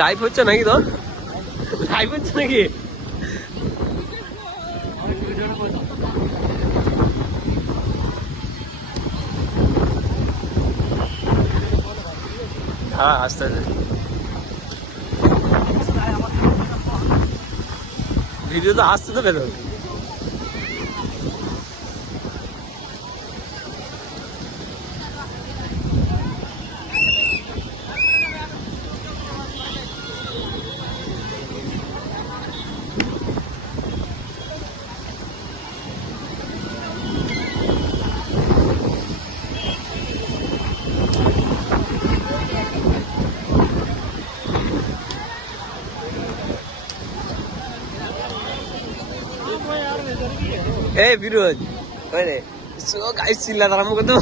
Live হচ্ছে নাকি তো? লাইভ হচ্ছে নাকি? হ্যাঁ আস্তে আস্তে ভিডিও তো আসতে তো বেরো। এই বিরোধ মানে সো গাইস চিল্লা আরম্ভ করতে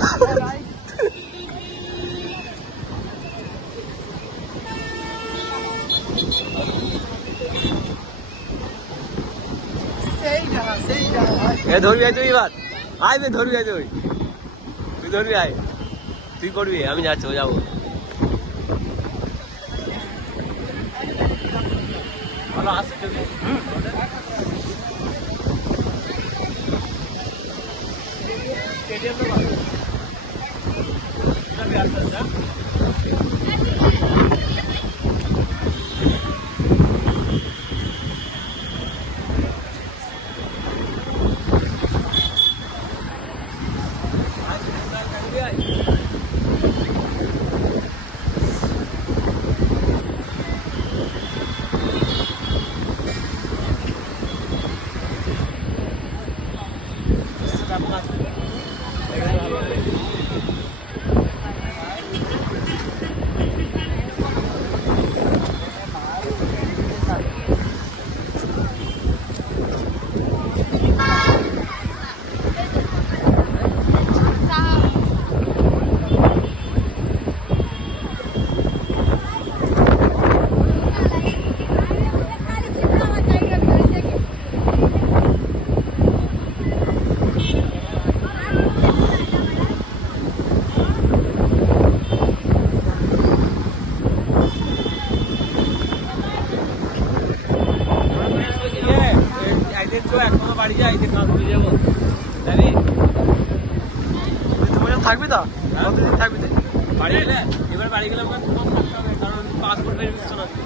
ধরবি তুই এবার আয় বে ধরবি তুই তুই ধরবি আয় তুই করবি আমি যাচ্ছি ও যাবো ভালো আসছে স্টেডিয়াম তো ভালো বাড়ি যাই যাবো জানি থাকবি তো কতদিন থাকবি বাড়ি গেলে এবার বাড়ি গেলে আমাকে থাকতে হবে কারণ পাসপোর্ট ভেরিফিকেশন আছে।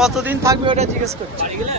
কতদিন থাকবি ওটা জিজ্ঞেস করছি। বাড়ি গেলে